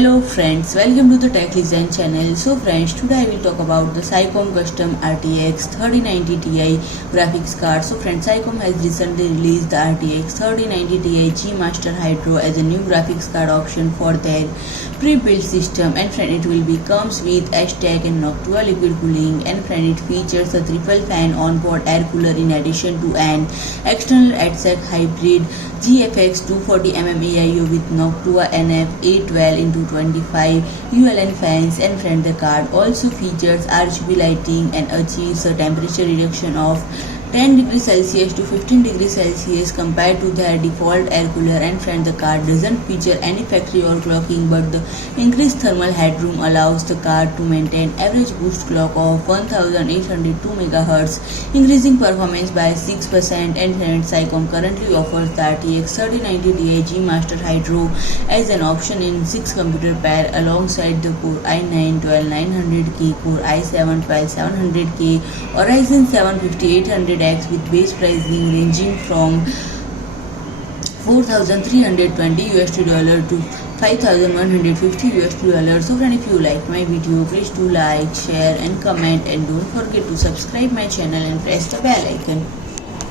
Hello friends, welcome to the Tech Design channel. So friends, today I will talk about the Sycom Custom RTX 3090 Ti graphics card. So friends, Sycom has recently released the RTX 3090 Ti G Master Hydro as a new graphics card option for their pre-built system, and friend it will be comes with Asetek and Noctua liquid cooling, and friend it features a triple fan onboard air cooler in addition to an external Asetek Hybrid GFX 240mm AIO with Noctua NF-A12x25 ULN fans, and friend the card also features RGB lighting and achieves a temperature reduction of 10 degrees Celsius to 15 degrees Celsius compared to their default air cooler, and friend the card doesn't feature any factory overclocking, but the increased thermal headroom allows the card to maintain average boost clock of 1802 MHz, increasing performance by 6%. And friend, Sycom currently offers the RTX 3090 Ti G Master Hydro as an option in 6 computer pair alongside the Core i9-12900K, Core i7-12700K or Ryzen 7 5800X with base pricing ranging from $4,320 to $5,150. So friend, if you like my video, please do like, share and comment, and don't forget to subscribe my channel and press the bell icon.